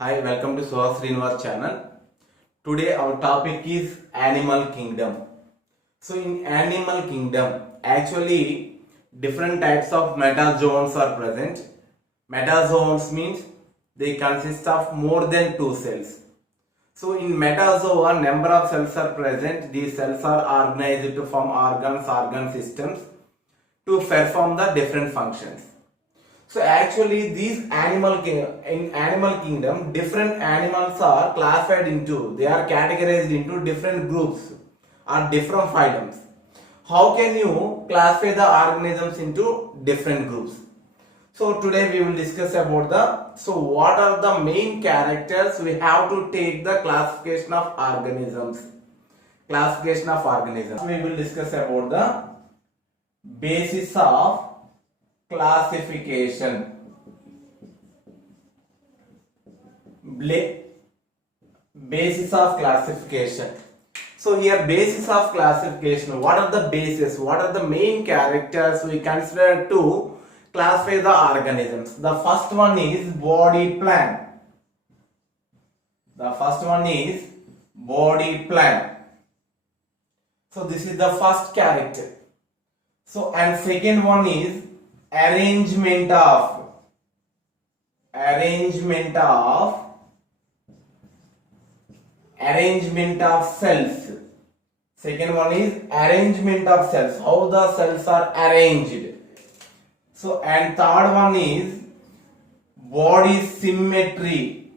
Hi, welcome to Suhas Srinivas channel. Today our topic is animal kingdom. So in animal kingdom, actually different types of metazoans are present. Metazoans means they consist of more than two cells. So in metazoa, number of cells are present. These cells are organized to form organ systems to perform the different functions. So actually these in animal kingdom, different animals are classified into, they are categorized into different groups or different phylums. How can you classify the organisms into different groups? So today we will discuss about what are the main characters we have to take the classification of organisms. Classification of organisms. We will discuss about the basis of classification. Basis of classification. So here basis of classification, what are the bases, what are the main characters we consider to classify the organisms? The first one is body plan. The first one is body plan. So this is the first character. So and second one is arrangement of cells. Second one is arrangement of cells, how the cells are arranged. So and third one is body symmetry.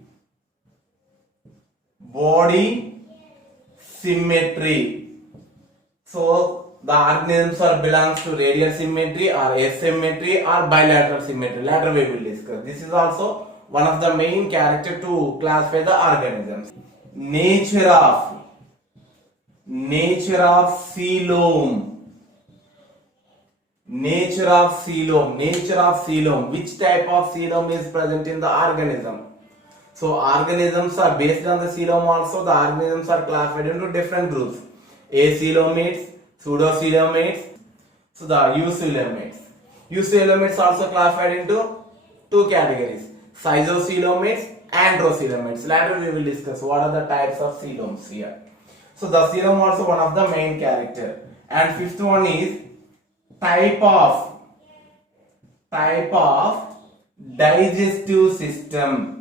So the organisms are belongs to radial symmetry or asymmetry or bilateral symmetry. Later we will discuss. This is also one of the main character to classify the organisms. Nature of coelom. Nature of coelom. Which type of coelom is present in the organism? So organisms are based on the coelom also. The organisms are classified into different groups. Acoelomates, pseudocoelomates, so the eucoelomates. Eucoelomates also classified into two categories, schizocoelomates, androcoelomates. Later we will discuss what are the types of coeloms here. So the coelom also one of the main character. And fifth one is type of digestive system.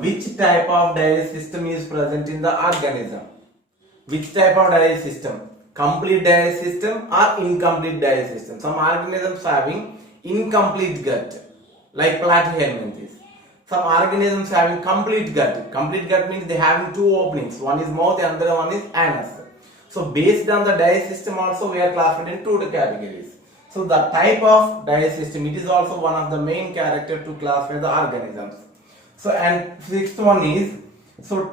Which type of digestive system is present in the organism? Which type of digestive system? Complete digestive system or incomplete digestive system? Some organisms having incomplete gut, like Platyhelminthes. Some organisms having complete gut. Complete gut means they having two openings. One is mouth and the other one is anus. So based on the digestive system also we are classified in two categories. So the type of digestive system, it is also one of the main character to classify the organisms. So and sixth one is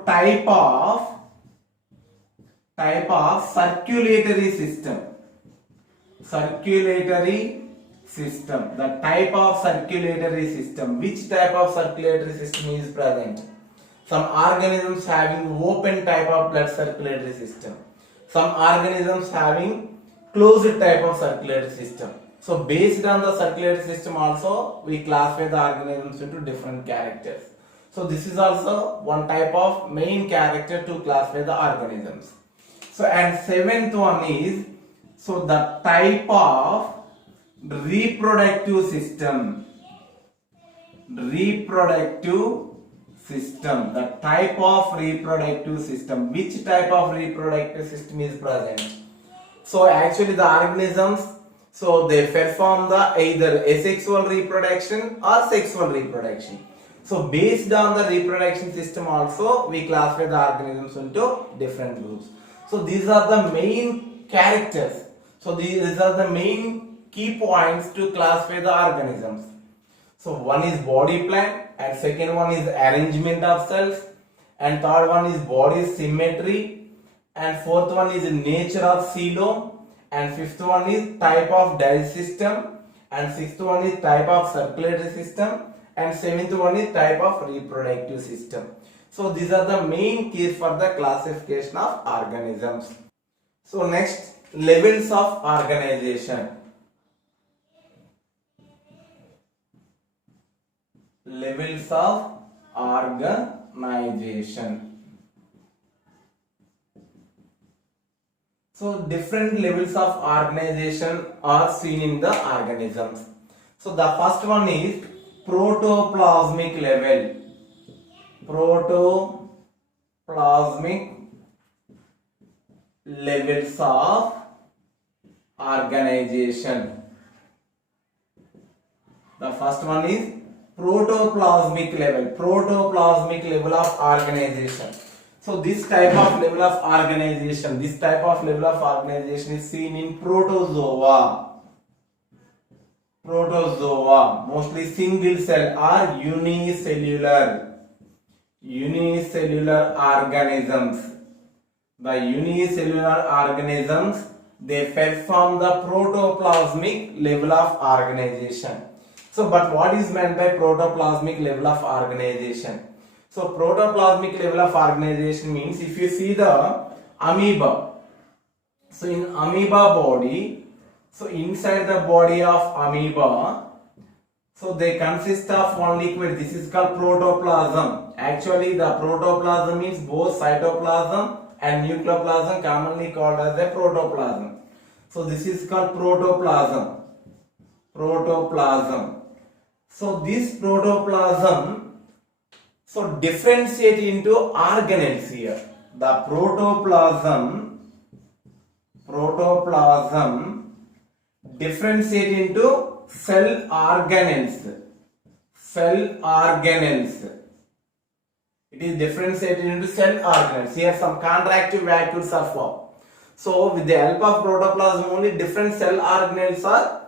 type of circulatory system. The type of circulatory system. Which type of circulatory system is present? Some organisms having open type of blood circulatory system. Some organisms having closed type of circulatory system. So based on the circulatory system also we classify the organisms into different characters. So this is also one type of main character to classify the organisms. So and seventh one is the type of reproductive system. The type of reproductive system. Which type of reproductive system is present? So actually the organisms, so they perform the either asexual reproduction or sexual reproduction. So based on the reproduction system also we classify the organisms into different groups. So these are the main characters. So these are the main key points to classify the organisms. So one is body plan, and second one is arrangement of cells, and third one is body symmetry, and fourth one is nature of coelom, and fifth one is type of digestive system, and sixth one is type of circulatory system, and seventh one is type of reproductive system. So these are the main keys for the classification of organisms. So next, levels of organization. levels of organization. So different levels of organization are seen in the organisms. So the first one is protoplasmic level. Protoplasmic levels of organization. The first one is protoplasmic level. Protoplasmic level of organization. So this type of level of organization, is seen in protozoa. Protozoa, mostly single cell or unicellular organisms. The unicellular organisms, they perform the protoplasmic level of organization. So but what is meant by protoplasmic level of organization? So protoplasmic level of organization means, if you see the amoeba, so in amoeba body, so inside the body of amoeba, so they consist of one liquid. This is called protoplasm. Actually the protoplasm means both cytoplasm and nucleoplasm, commonly called as a protoplasm. So this is called protoplasm. So this protoplasm, so differentiate into organelles here. The protoplasm differentiate into cell organelles. It is differentiated into cell organelles. Here some contractive vacuoles are formed. So with the help of protoplasm only, different cell organelles are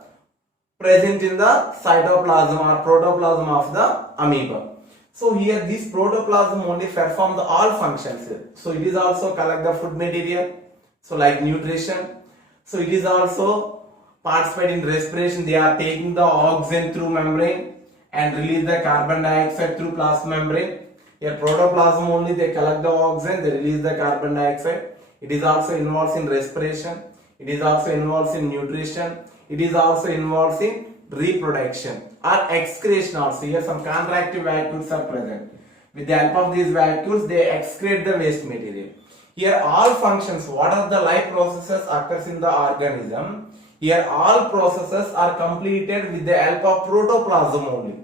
present in the cytoplasm or protoplasm of the amoeba. So here this protoplasm only perform the all functions. So it is also collect the food material, so like nutrition. So it is also participate in respiration. They are taking the oxygen through membrane and release the carbon dioxide through plasma membrane. Here protoplasm only, they collect the oxygen, they release the carbon dioxide. It is also involved in respiration. It is also involved in nutrition. It is also involved in reproduction or excretion also. Here some contractive vacuoles are present. With the help of these vacuoles, they excrete the waste material. Here all functions, what are the life processes occurs in the organism, here all processes are completed with the help of protoplasm only.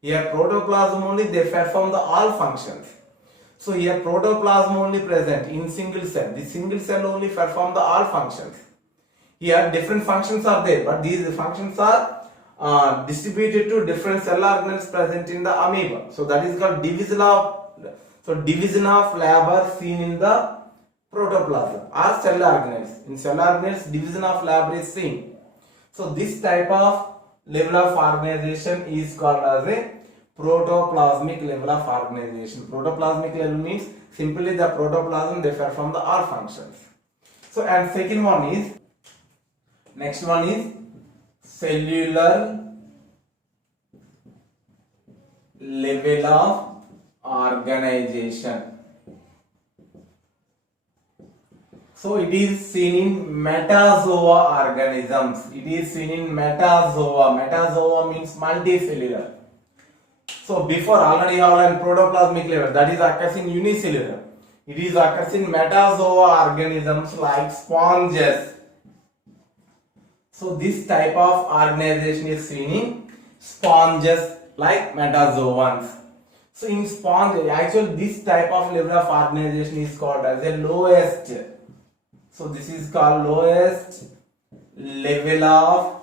Here protoplasm only, they perform the all functions. So here protoplasm only present in single cell. The single cell only perform the all functions. Here different functions are there, but these functions are distributed to different cell organelles present in the amoeba. So that is called division of labor seen in the protoplasm or cell organelles. In cell organelles, division of labor is seen. So this type of level of organization is called as a protoplasmic level of organization. Protoplasmic level means simply the protoplasm, they perform the all functions. So and next one is cellular level of organization. So it is seen in metazoa organisms. It is seen in metazoa. Metazoa means multicellular. So before already have learned protoplasmic level, that is occurs in unicellular. It is occurs in metazoa organisms like sponges. So this type of organization is seen in sponges like metazoans. So in sponges, actually this type of level of organization is called as a lowest. So this is called lowest level of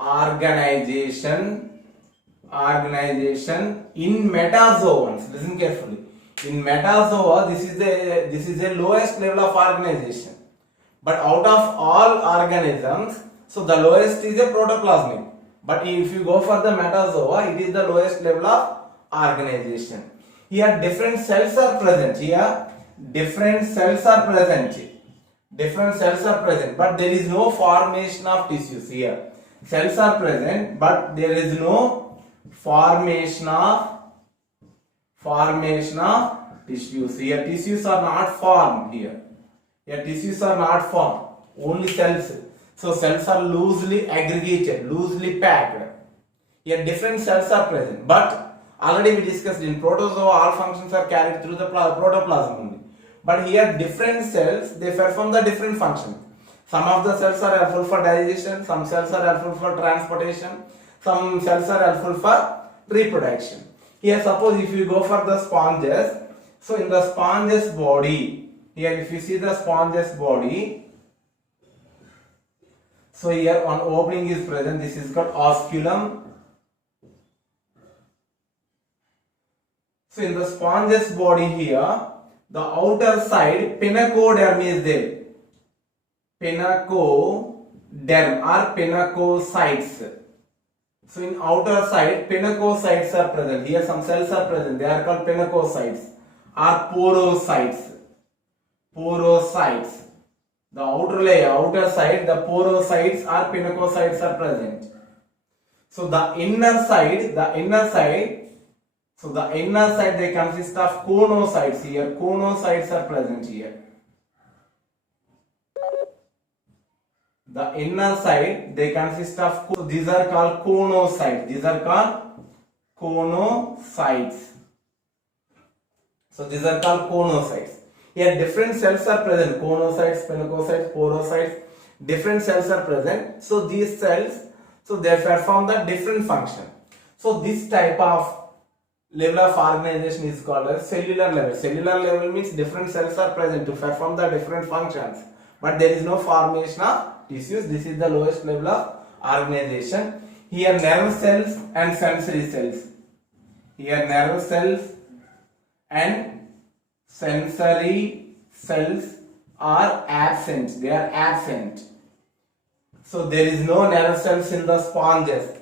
organization in metazoans. Listen carefully. In metazoa, this is the lowest level of organization. But out of all organisms, so the lowest is a protoplasmic. But if you go for the metazoa, it is the lowest level of organization. Here different cells are present. But there is no formation of tissues here. Cells are present, but there is no formation of tissues. Here tissues are not formed here. Here tissues are not formed, only cells. So cells are loosely aggregated, loosely packed. Here different cells are present, but already we discussed in protozoa all functions are carried through the protoplasm only. But here different cells, they perform the different functions. Some of the cells are helpful for digestion, some cells are helpful for transportation, some cells are helpful for reproduction. Here suppose if you go for the sponges, so in the sponges body, here if you see the sponges body, so here one opening is present, this is called osculum. So in the sponges body here, the outer side pinacoderm is there. Pinacoderm or pinacocytes. So in outer side pinacocytes are present. Here some cells are present. They are called pinacocytes or porocytes. Porocytes. The outer layer, outer side, the porocytes or pinacocytes are present. So the inner side, they consist of conocytes here. Conocytes are present here. The inner side, they consist of, so these are called conocytes. These are called conocytes. So these are called conocytes. Here different cells are present. Conocytes, pinacocytes, porocytes. Different cells are present. So these cells, so they perform the different function. So this type of level of organization is called as cellular level. Cellular level means different cells are present to perform the different functions, but there is no formation of tissues. This is the lowest level of organization. Here nerve cells and sensory cells. Here nerve cells and sensory cells are absent. They are absent. So there is no nerve cells in the sponges.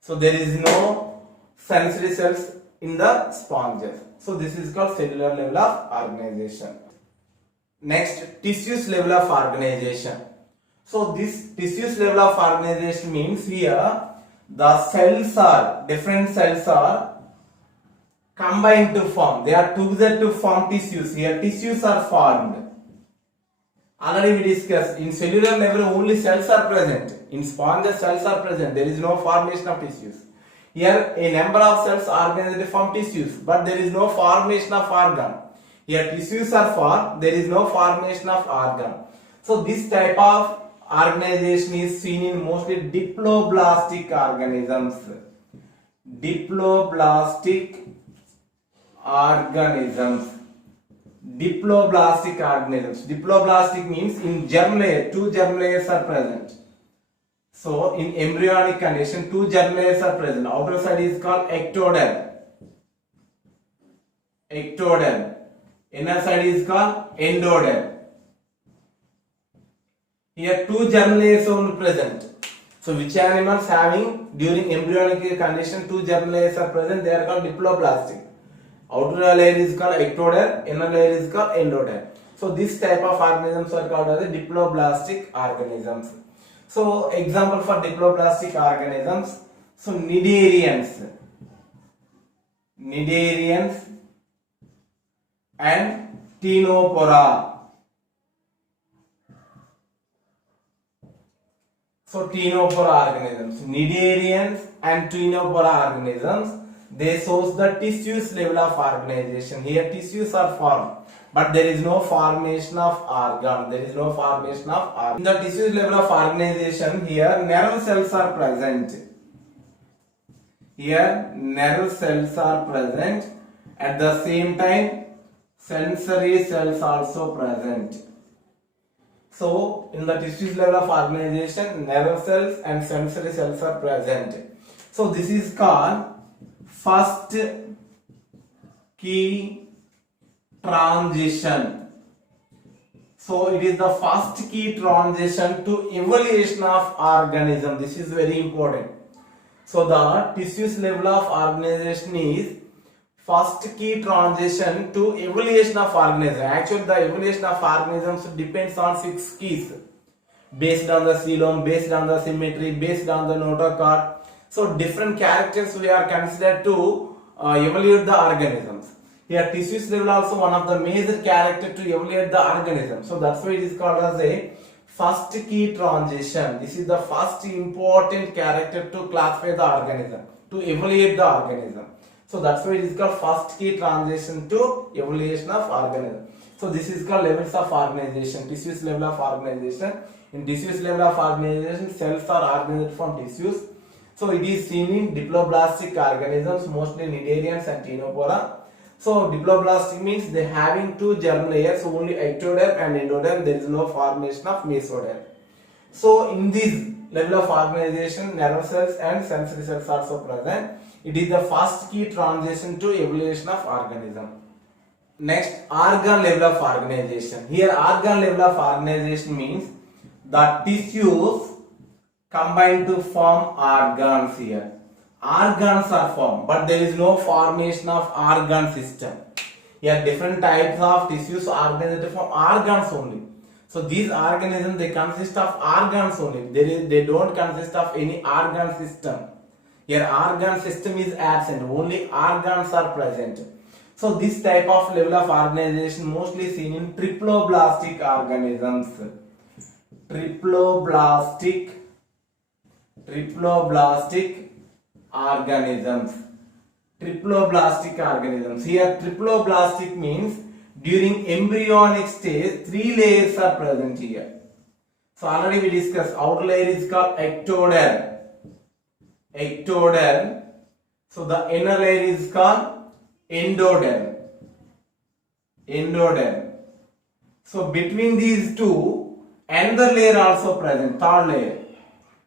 So there is no sensory cells in the sponges. So this is called cellular level of organization. Next, tissues level of organization. So this tissues level of organization means here the cells are, different cells are combined to form. They are together to form tissues. Here tissues are formed. Already we discussed in cellular level only cells are present. In sponges cells are present. There is no formation of tissues. Here a number of cells are organized to form tissues, but there is no formation of organ. Here tissues are formed, there is no formation of organ. So this type of organization is seen in mostly diploblastic organisms. Diploblastic organisms. Diploblastic organisms. Diploblastic means in germ layer, two germ layers are present. So in embryonic condition, two germ layers are present. Outer side is called ectoderm. Ectoderm. Inner side is called endoderm. Here two germ layers are present. So which animals having during embryonic condition two germ layers are present, they are called diploblastic. Outer layer is called ectoderm, inner layer is called endoderm. So this type of organisms are called as diploblastic organisms. So example for diploblastic organisms, so cnidarians and ctenophora. So ctenophora organisms, cnidarians and ctenophora organisms, they shows the tissues level of organization. Here tissues are formed, but there is no formation of organ. There is no formation of organ. In the tissues level of organization, here nerve cells are present. Here nerve cells are present. At the same time, sensory cells also present. So in the tissues level of organization, nerve cells and sensory cells are present. So this is called first key transition. So it is the first key transition to evolution of organism. This is very important. So the tissues level of organization is first key transition to evolution of organism. Actually the evolution of organisms depends on 6 keys. Based on the coelom, based on the symmetry, based on the notochord. So different characters we are considered to evaluate the organisms. Here tissues level also one of the major character to evaluate the organism. So that's why it is called as a first key transition. This is the first important character to classify the organism. to evaluate the organism. So that's why it is called first key transition to evaluation of organism. So this is called levels of organization, tissues level of organization. In tissues level of organization, cells are organized from tissues. So it is seen in diploblastic organisms, mostly Cnidarians and Ctenophora. So diploblastic means they having two germ layers, only ectoderm and endoderm. There is no formation of mesoderm. So in this level of organization, nerve cells and sensory cells are also present. It is the first key transition to evolution of organism. Next, organ level of organization. Here organ level of organization means the tissues combine to form organs here. Organs are formed, but there is no formation of organ system. Here different types of tissues are organized from organs only. So these organisms, they consist of organs only. They don't consist of any organ system. Here organ system is absent, only organs are present. So this type of level of organization mostly seen in triploblastic organisms. Triploblastic organisms. Triploblastic organisms. Here triploblastic means during embryonic stage 3 layers are present here. So already we discussed outer layer is called ectoderm. Ectoderm. So the inner layer is called endoderm. Endoderm. So between these two, another layer also present, third layer.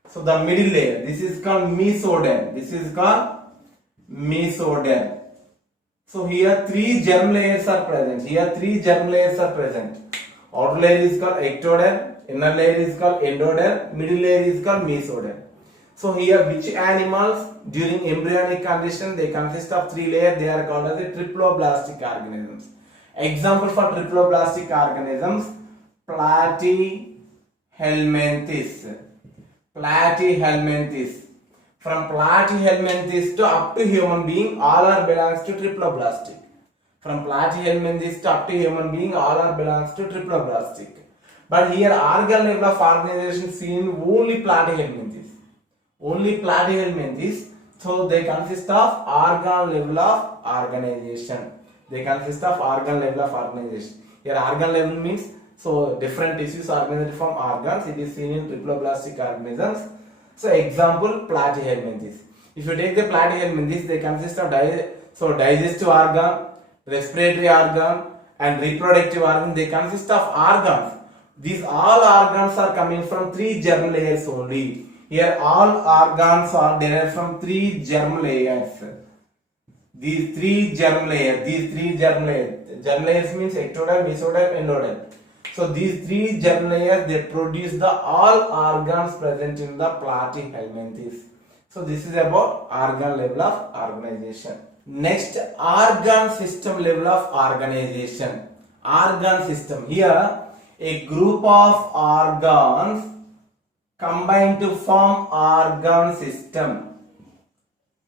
So the middle layer, this is called mesoderm. This is called mesoderm. So here 3 germ layers are present. Here 3 germ layers are present. Outer layer is called ectoderm, inner layer is called endoderm, middle layer is called mesoderm. So here which animals during embryonic condition they consist of 3 layers, they are called as the triploblastic organisms. Example for triploblastic organisms, Platyhelminthes. Platyhelminthes. From Platyhelminthes to up to human being, all are belongs to triploblastic. From Platyhelminthes to up to human being, all are belongs to triploblastic. But here organ level of organization seen only Platyhelminthes. Only Platyhelminthes. So they consist of organ level of organization. They consist of organ level of organization. Here organ level means so different tissues organized from organs. It is seen in triploblastic organisms. So example Platyhelminthes. If you take the Platyhelminthes, they consist of digestive organ, respiratory organ and reproductive organ. They consist of organs. These all organs are coming from 3 germ layers only. Here all organs are derived from 3 germ layers. These 3 germ layers. Germ layers means ectoderm, mesoderm, endoderm. So these 3 germ layers, they produce the all organs present in the Platyhelminthes. So this is about organ level of organization. Next, organ system level of organization. Organ system. Here a group of organs combine to form organ system.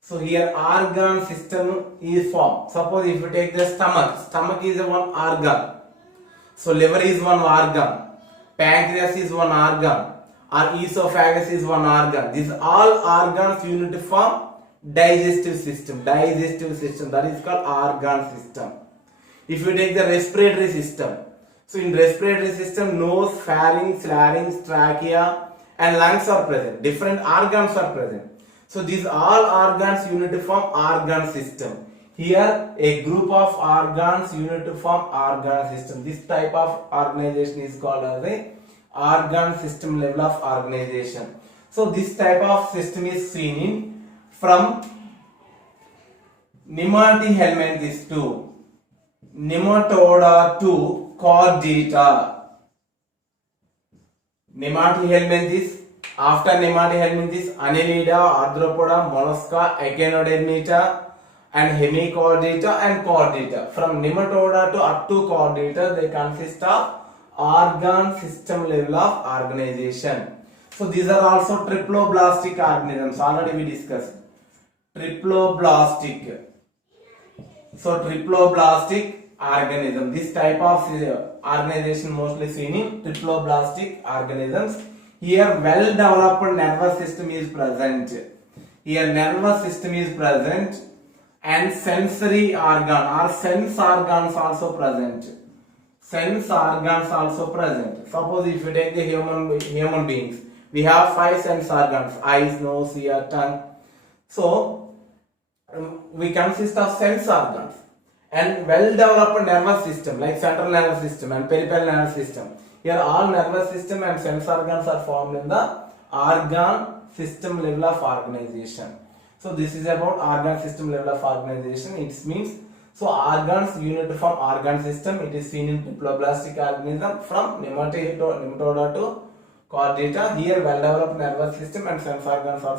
So here organ system is formed. Suppose if you take the stomach is one organ. So liver is one organ, pancreas is one organ, or esophagus is one organ. These all organs unit to form digestive system. Digestive system, that is called organ system. If you take the respiratory system, so in respiratory system nose, pharynx, larynx, trachea and lungs are present. Different organs are present. So these all organs unit to form organ system. Here a group of organs unit to form organ system. This type of organization is called as a organ system level of organization. So this type of system is seen in from Nematohelminthes to Nematoda to Chordata. Nematohelminthes. After Nematohelminthes, Annelida, Arthropoda, Mollusca, Echinodermata and Hemichordata and Chordata. From Nematoda to up to Chordata, they consist of organ system level of organization. So these are also triploblastic organisms. Already we discussed. Triploblastic. So triploblastic organism. This type of organization mostly seen in triploblastic organisms. Here well developed nervous system is present. here nervous system is present and sensory organ or sense organs also present. Sense organs also present. Suppose if you take the human beings, we have 5 sense organs: eyes, nose, ear, tongue. So we consist of sense organs and well developed nervous system like central nervous system and peripheral nervous system. Here all nervous system and sense organs are formed in the organ system level of organization. So this is about organ system level of organization. It means so organs unit from organ system. It is seen in diploblastic organism from nematoda to chordata. Here well developed nervous system and sense organs also